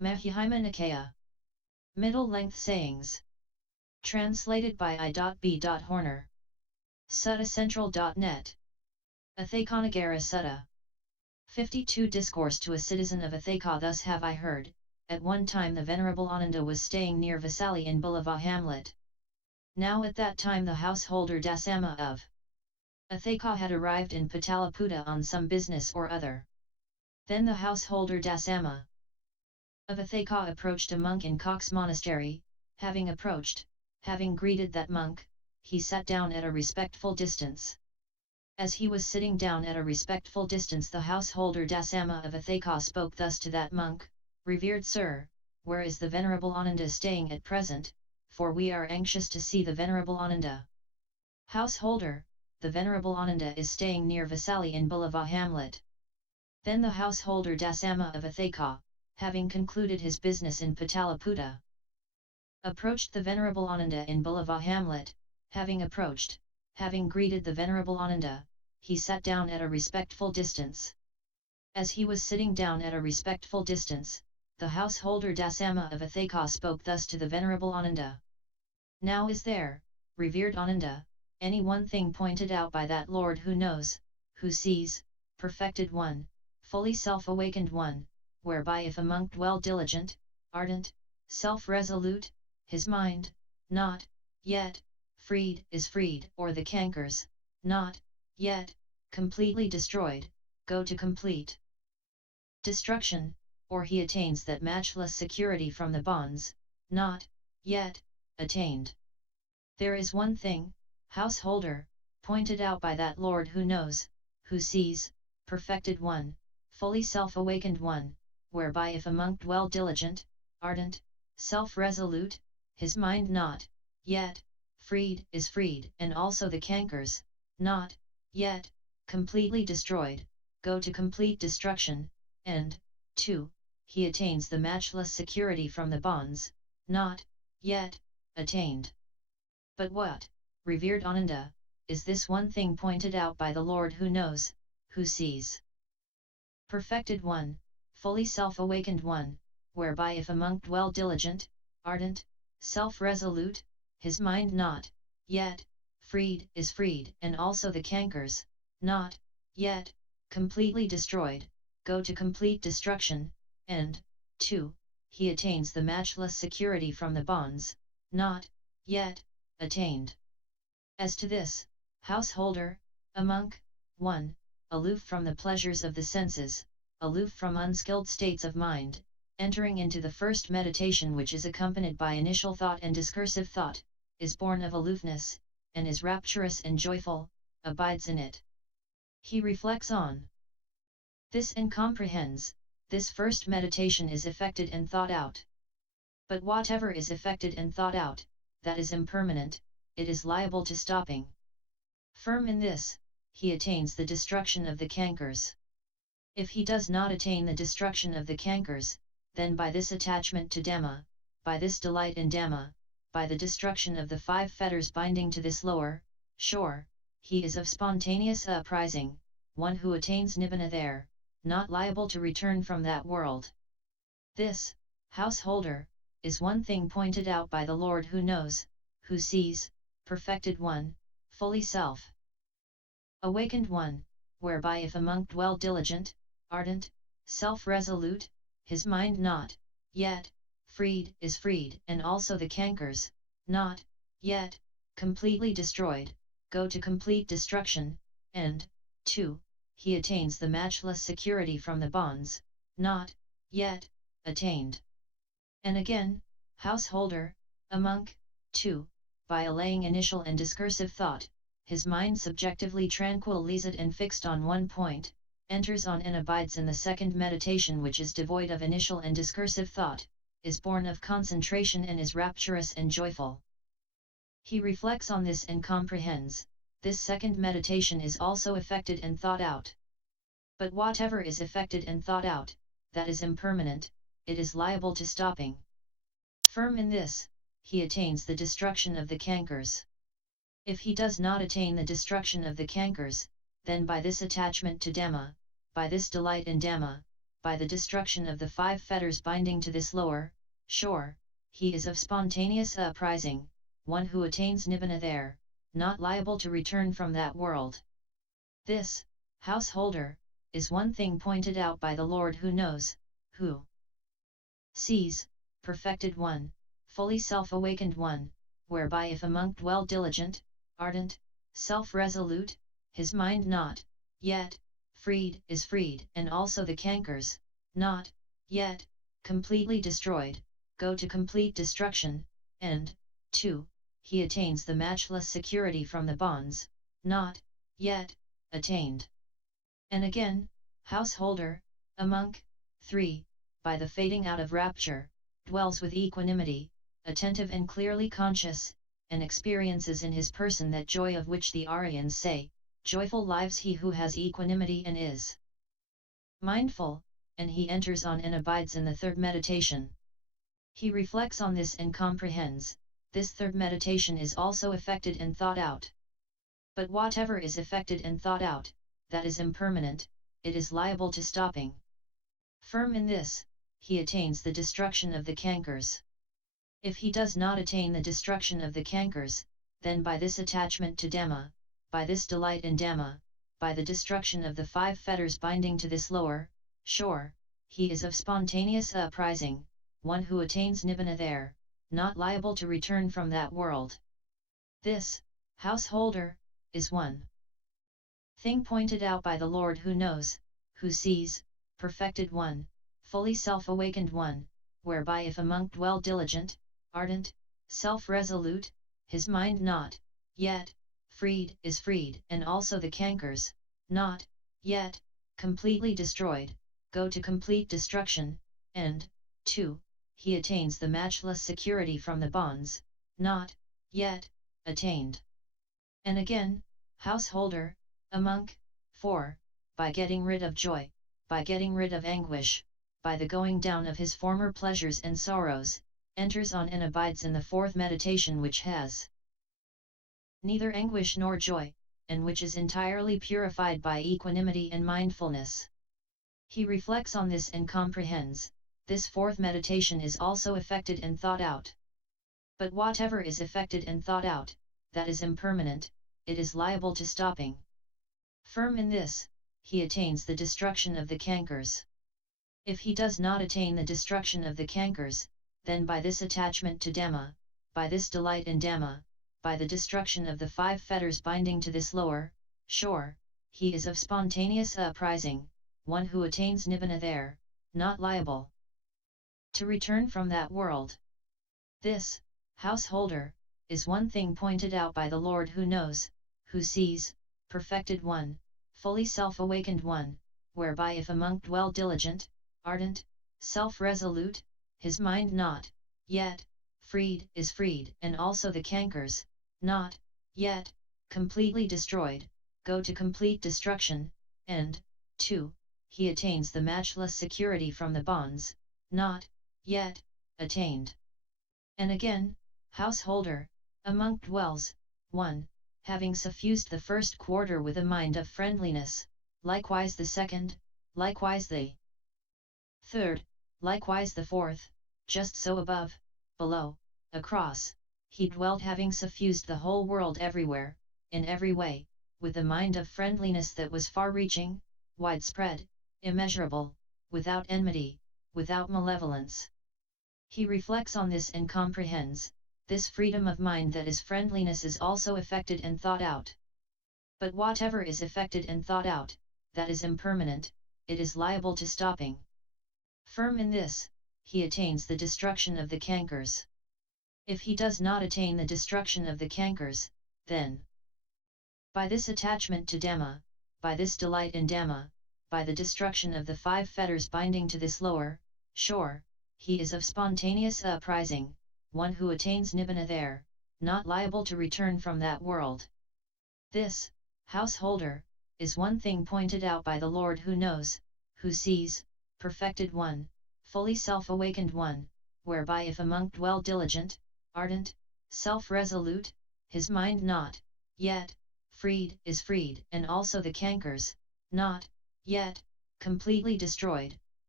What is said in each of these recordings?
Mahihima Nikaya. Middle-length sayings. Translated by I.B.Horner. Suttacentral.net. Atthaka Sutta. 52 Discourse to a citizen of Atthaka. Thus have I heard, at one time the Venerable Ananda was staying near Vasali in Bulava hamlet. Now at that time the householder Dasama of Atthaka had arrived in Pataliputa on some business or other. Then the householder Dasama of Atthaka approached a monk in Cox's monastery. Having greeted that monk, he sat down at a respectful distance. As he was sitting down at a respectful distance, the householder Dasama of Atthaka spoke thus to that monk: "Revered sir, where is the Venerable Ananda staying at present, for we are anxious to see the Venerable Ananda." Householder: "The Venerable Ananda is staying near Vasali in Bulava hamlet." Then the householder Dasama of Atthaka, having concluded his business in Pataliputa, approached the Venerable Ananda in Bulava hamlet. Having greeted the Venerable Ananda, he sat down at a respectful distance. As he was sitting down at a respectful distance, the householder Dasama of Atthaka spoke thus to the Venerable Ananda: "Now is there, revered Ananda, any one thing pointed out by that Lord who knows, who sees, perfected one, fully self-awakened one, whereby if a monk dwell diligent, ardent, self-resolute, his mind, not yet freed, is freed, or the cankers, not yet completely destroyed, go to complete destruction, or he attains that matchless security from the bonds, not yet attained. There is one thing, householder, pointed out by that Lord who knows, who sees, perfected one, fully self-awakened one, whereby if a monk dwell diligent, ardent, self-resolute, his mind not yet freed, is freed, and also the cankers, not yet completely destroyed, go to complete destruction, and 2. He attains the matchless security from the bonds, not yet attained." But what, revered Ananda, is this one thing pointed out by the Lord who knows, who sees, perfected one, fully self-awakened one, whereby if a monk dwell diligent, ardent, self-resolute, his mind not yet freed, is freed, and also the cankers, not yet completely destroyed, go to complete destruction, and 2. He attains the matchless security from the bonds, not yet attained. As to this, householder, a monk, 1. Aloof from the pleasures of the senses, aloof from unskilled states of mind, entering into the first meditation, which is accompanied by initial thought and discursive thought, is born of aloofness, and is rapturous and joyful, abides in it. He reflects on this and comprehends, this first meditation is effected and thought out. But whatever is effected and thought out, that is impermanent, it is liable to stopping. Firm in this, he attains the destruction of the cankers. If he does not attain the destruction of the cankers, then by this attachment to Dhamma, by this delight in Dhamma, by the destruction of the 5 fetters binding to this lower shore, he is of spontaneous uprising, one who attains nibbana there, not liable to return from that world. This, householder, is one thing pointed out by the Lord who knows, who sees, perfected one, fully self-awakened one, whereby if a monk dwell diligent, ardent, self-resolute, his mind not yet freed, is freed, and also the cankers, not yet completely destroyed, go to complete destruction, and 2. He attains the matchless security from the bonds, not yet attained. And again, householder, a monk, 2. By allaying initial and discursive thought, his mind subjectively tranquilized and fixed on one point, enters on and abides in the second meditation, which is devoid of initial and discursive thought, is born of concentration and is rapturous and joyful. He reflects on this and comprehends, this second meditation is also effected and thought out. But whatever is effected and thought out, that is impermanent, it is liable to stopping. Firm in this, he attains the destruction of the cankers. If he does not attain the destruction of the cankers, then by this attachment to Dhamma, by this delight in Dhamma, by the destruction of the 5 fetters binding to this lower shore, he is of spontaneous uprising, one who attains nibbana there, not liable to return from that world. This, householder, is one thing pointed out by the Lord who knows, who sees, perfected one, fully self-awakened one, whereby if a monk dwell diligent, ardent, self-resolute, his mind not yet freed is freed, and also the cankers, not yet completely destroyed, go to complete destruction, and 2. He attains the matchless security from the bonds, not yet attained. And again, householder, a monk, 3. By the fading out of rapture, dwells with equanimity, attentive and clearly conscious, and experiences in his person that joy of which the Aryans say, joyful lives he who has equanimity and is mindful, and he enters on and abides in the third meditation. He reflects on this and comprehends, this third meditation is also effected and thought out. But whatever is effected and thought out, that is impermanent, it is liable to stopping. Firm in this, he attains the destruction of the cankers. If he does not attain the destruction of the cankers, then by this attachment to Dhamma, by this delight in Dhamma, by the destruction of the 5 fetters binding to this lower shore, he is of spontaneous uprising, one who attains nibbana there, not liable to return from that world. This, householder, is one thing pointed out by the Lord who knows, who sees, perfected one, fully self-awakened one, whereby if a monk dwell diligent, ardent, self-resolute, his mind not yet freed is freed, and also the cankers, not yet completely destroyed, go to complete destruction, and 2. He attains the matchless security from the bonds, not yet attained. And again, householder, a monk, 4. By getting rid of joy, by getting rid of anguish, by the going down of his former pleasures and sorrows, enters on and abides in the fourth meditation which has neither anguish nor joy, and which is entirely purified by equanimity and mindfulness. He reflects on this and comprehends, this fourth meditation is also effected and thought out. But whatever is effected and thought out, that is impermanent, it is liable to stopping. Firm in this, he attains the destruction of the cankers. If he does not attain the destruction of the cankers, then by this attachment to Dhamma, by this delight in Dhamma, by the destruction of the 5 fetters binding to this lower shore, he is of spontaneous uprising, one who attains nibbana there, not liable to return from that world. This, householder, is one thing pointed out by the Lord who knows, who sees, perfected one, fully self-awakened one, whereby if a monk dwell diligent, ardent, self-resolute, his mind not yet freed is freed, and also the cankers, not yet completely destroyed, go to complete destruction, and 2. He attains the matchless security from the bonds, not yet attained. And again, householder, a monk dwells, 1. Having suffused the first quarter with a mind of friendliness, likewise the second, likewise the third, likewise the fourth, just so above, below, across, he dwelt having suffused the whole world everywhere, in every way, with a mind of friendliness that was far-reaching, widespread, immeasurable, without enmity, without malevolence. He reflects on this and comprehends, this freedom of mind that is friendliness is also effected and thought out. But whatever is effected and thought out, that is impermanent, it is liable to stopping. Firm in this, he attains the destruction of the cankers. If he does not attain the destruction of the cankers, then by this attachment to Dhamma, by this delight in Dhamma, by the destruction of the 5 fetters binding to this lower shore, he is of spontaneous uprising, one who attains nibbana there, not liable to return from that world. This, householder, is one thing pointed out by the Lord who knows, who sees, perfected one, fully self-awakened one, whereby if a monk dwell diligent, ardent, self-resolute, his mind not yet freed is freed, and also the cankers, not yet completely destroyed,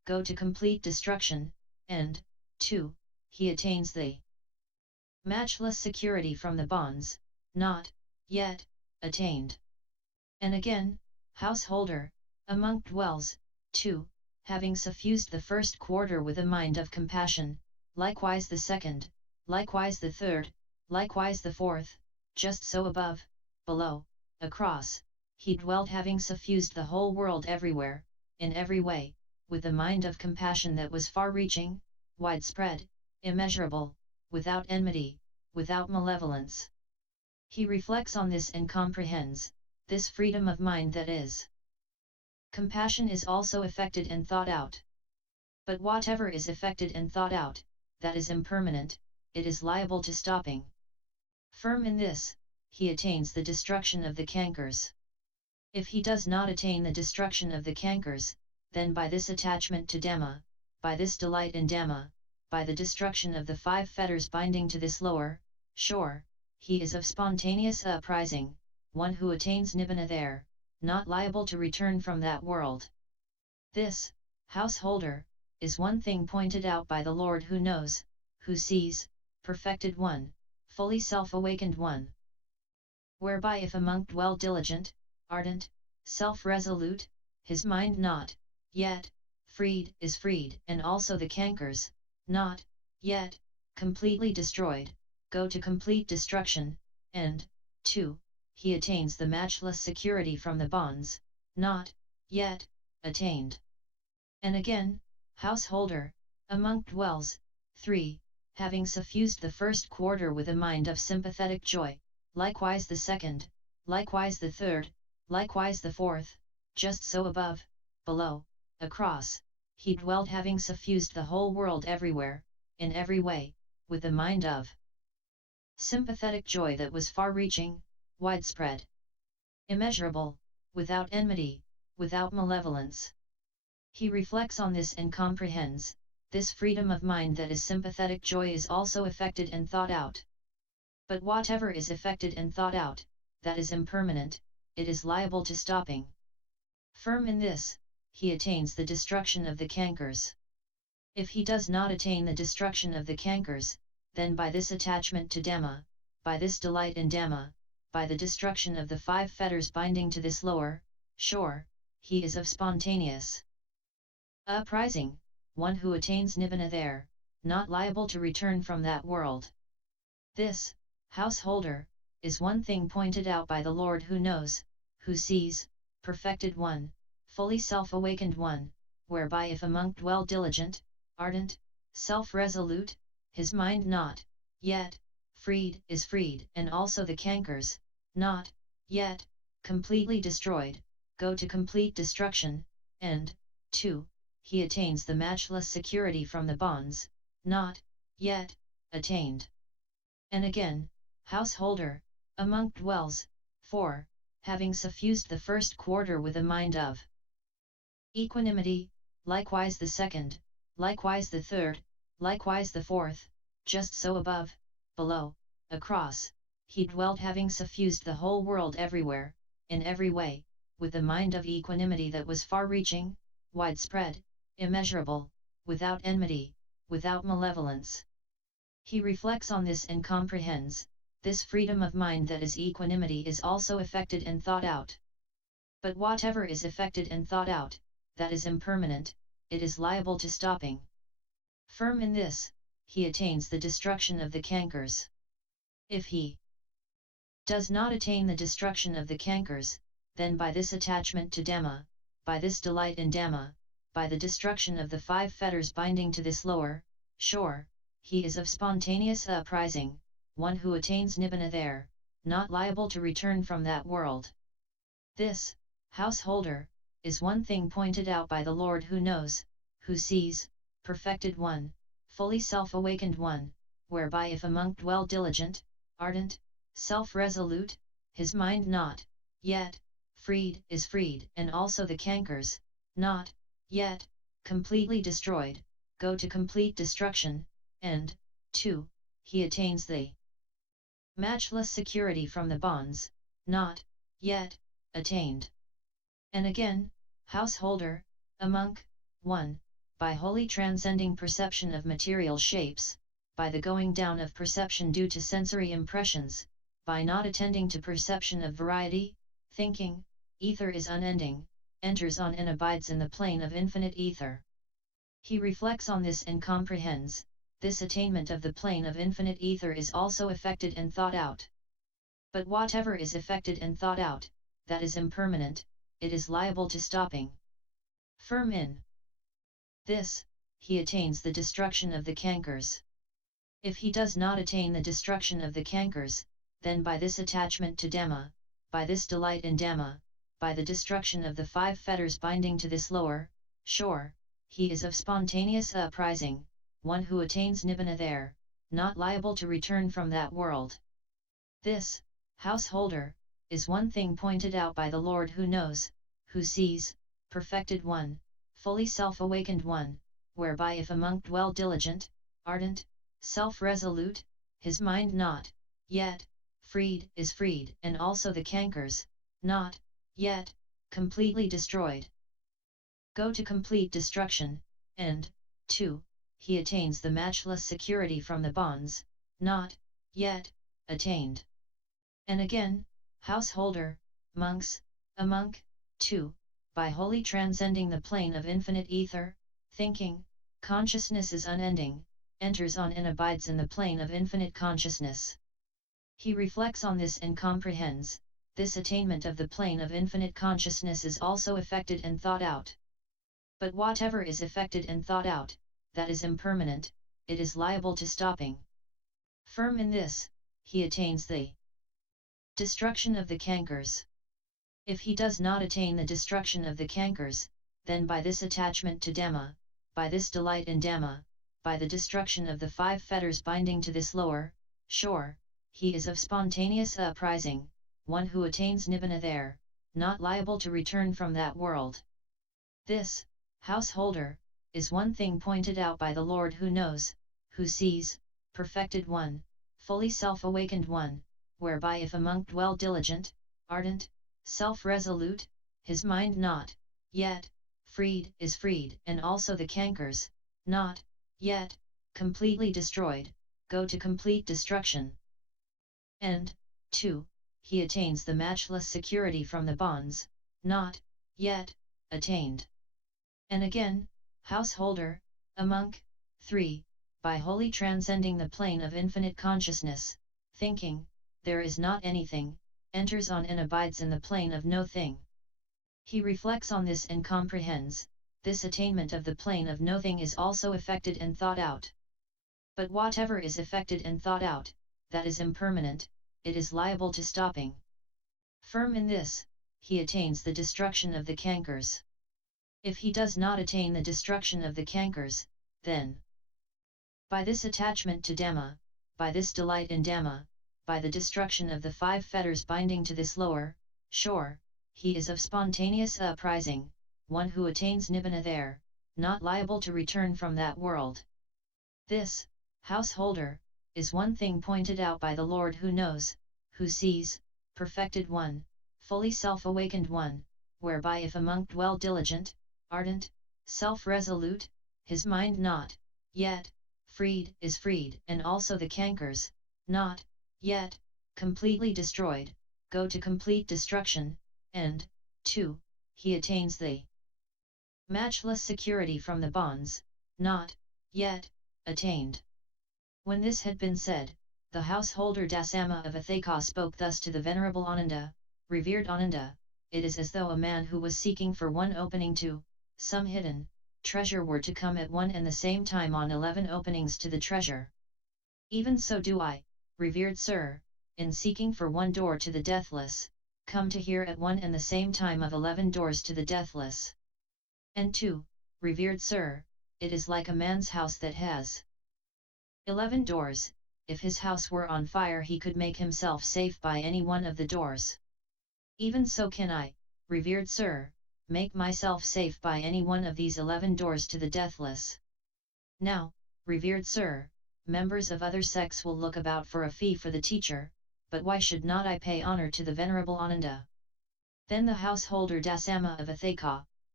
go to complete destruction, and 2. He attains the matchless security from the bonds, not yet attained. And again, householder, a monk dwells, 2. Having suffused the first quarter with a mind of compassion, likewise the second, likewise the third, likewise the fourth, just so above, below, across, he dwelt having suffused the whole world everywhere, in every way, with a mind of compassion that was far-reaching, widespread, immeasurable, without enmity, without malevolence. He reflects on this and comprehends, this freedom of mind that is. Compassion is also effected and thought out. But whatever is effected and thought out, that is impermanent, it is liable to stopping. Firm in this, he attains the destruction of the cankers. If he does not attain the destruction of the cankers, then by this attachment to Dhamma, by this delight in Dhamma, by the destruction of the 5 fetters binding to this lower shore, he is of spontaneous uprising, one who attains nibbana there, not liable to return from that world. This, householder, is one thing pointed out by the Lord who knows, who sees, perfected one, fully self-awakened one. Whereby if a monk dwell diligent, ardent, self-resolute, his mind not yet freed is freed, and also the cankers, not yet completely destroyed, go to complete destruction, and 2. He attains the matchless security from the bonds, not yet attained. And again, householder, a monk dwells, 3. Having suffused the first quarter with a mind of sympathetic joy, likewise the second, likewise the third, likewise the fourth, just so above, below, across, he dwelt having suffused the whole world everywhere, in every way, with a mind of sympathetic joy that was far-reaching, widespread, immeasurable, without enmity, without malevolence. He reflects on this and comprehends, this freedom of mind that is sympathetic joy is also effected and thought out. But whatever is effected and thought out, that is impermanent, it is liable to stopping. Firm in this, he attains the destruction of the cankers. If he does not attain the destruction of the cankers, then by this attachment to Dhamma, by this delight in Dhamma, by the destruction of the 5 fetters binding to this lower shore, he is of spontaneous uprising, one who attains nibbana there, not liable to return from that world. This, householder, is one thing pointed out by the Lord who knows, who sees, perfected one, fully self-awakened one, whereby if a monk dwell diligent, ardent, self-resolute, his mind not yet freed is freed, and also the cankers, not yet completely destroyed, go to complete destruction, and 2. He attains the matchless security from the bonds, not yet attained. And again, householder, a monk dwells, 4. Having suffused the first quarter with a mind of equanimity, likewise the second, likewise the third, likewise the fourth, just so above, below, across, he dwelt having suffused the whole world everywhere, in every way, with a mind of equanimity that was far-reaching, widespread, immeasurable, without enmity, without malevolence. He reflects on this and comprehends, this freedom of mind that is equanimity is also effected and thought out. But whatever is effected and thought out, that is impermanent, it is liable to stopping. Firm in this, he attains the destruction of the cankers. If he does not attain the destruction of the cankers, then by this attachment to Dhamma, by this delight in Dhamma, by the destruction of the 5 fetters binding to this lower shore, he is of spontaneous uprising, one who attains nibbana there, not liable to return from that world. This, householder, is one thing pointed out by the Lord who knows, who sees, perfected one, fully self-awakened one, whereby if a monk dwell diligent, ardent, self-resolute, his mind not yet freed is freed, and also the cankers, not yet completely destroyed, go to complete destruction, and 2. He attains the matchless security from the bonds, not yet attained. And again, householder, a monk, 1. by wholly transcending perception of material shapes, by the going down of perception due to sensory impressions, by not attending to perception of variety, thinking, ether is unending, enters on and abides in the plane of infinite ether. He reflects on this and comprehends, this attainment of the plane of infinite ether is also effected and thought out. But whatever is effected and thought out, that is impermanent, it is liable to stopping. Firm in this, he attains the destruction of the cankers. If he does not attain the destruction of the cankers, then by this attachment to Dhamma, by this delight in Dhamma, by the destruction of the 5 fetters binding to this lower shore, he is of spontaneous uprising, one who attains nibbana there, not liable to return from that world. This, householder, is one thing pointed out by the Lord who knows, who sees, perfected one, fully self-awakened one, whereby if a monk dwell diligent, ardent, self-resolute, his mind not yet freed is freed, and also the cankers, not yet completely destroyed, go to complete destruction, and 2. He attains the matchless security from the bonds, not yet attained. And again, householder, monks, a monk, 2. By wholly transcending the plane of infinite ether, thinking, consciousness is unending, enters on and abides in the plane of infinite consciousness. He reflects on this and comprehends, this attainment of the plane of infinite consciousness is also effected and thought out. But whatever is effected and thought out, that is impermanent, it is liable to stopping. Firm in this, he attains the destruction of the cankers. If he does not attain the destruction of the cankers, then by this attachment to Dhamma, by this delight in Dhamma, by the destruction of the 5 fetters binding to this lower shore, he is of spontaneous uprising, one who attains nibbana there, not liable to return from that world. This, householder, is one thing pointed out by the Lord who knows, who sees, perfected one, fully self-awakened one, whereby if a monk dwell diligent, ardent, self-resolute, his mind not yet freed is freed, and also the cankers, not yet completely destroyed, go to complete destruction. And 2. He attains the matchless security from the bonds, not yet attained. And again, householder, a monk, 3. By wholly transcending the plane of infinite consciousness, thinking, there is not anything, enters on and abides in the plane of no thing. He reflects on this and comprehends, this attainment of the plane of no thing is also effected and thought out. But whatever is effected and thought out, that is impermanent, it is liable to stopping. Firm in this, he attains the destruction of the cankers. If he does not attain the destruction of the cankers, then by this attachment to Dhamma, by this delight in Dhamma, by the destruction of the 5 fetters binding to this lower shore, he is of spontaneous uprising, one who attains nibbana there, not liable to return from that world. This, householder, is one thing pointed out by the Lord who knows, who sees, perfected one, fully self-awakened one, whereby if a monk dwell diligent, ardent, self-resolute, his mind not yet freed is freed, and also the cankers, not yet completely destroyed, go to complete destruction, and 2. He attains the matchless security from the bonds, not yet attained. When this had been said, the householder Dasama of Atthaka spoke thus to the Venerable Ananda, revered Ananda, it is as though a man who was seeking for one opening to some hidden treasure were to come at one and the same time on 11 openings to the treasure. Even so do I, revered sir, in seeking for one door to the deathless, come to here at one and the same time of 11 doors to the deathless. And 2, revered sir, it is like a man's house that has 11 doors, if his house were on fire he could make himself safe by any one of the doors. Even so can I, revered sir, make myself safe by any one of these 11 doors to the deathless. Now, revered sir, members of other sects will look about for a fee for the teacher, but why should not I pay honor to the Venerable Ananda? Then the householder Dasama of Atthaka,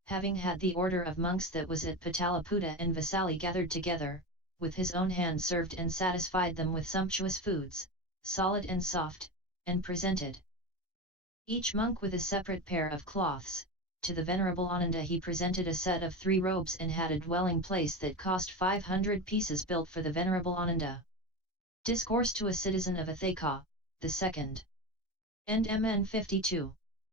having had the order of monks that was at Pataliputra and Vasali gathered together, with his own hand served and satisfied them with sumptuous foods, solid and soft, and presented each monk with a separate pair of cloths. To the Venerable Ananda he presented a set of 3 robes and had a dwelling place that cost 500 pieces built for the Venerable Ananda. Discourse to a citizen of Atthaka, the second. End MN 52.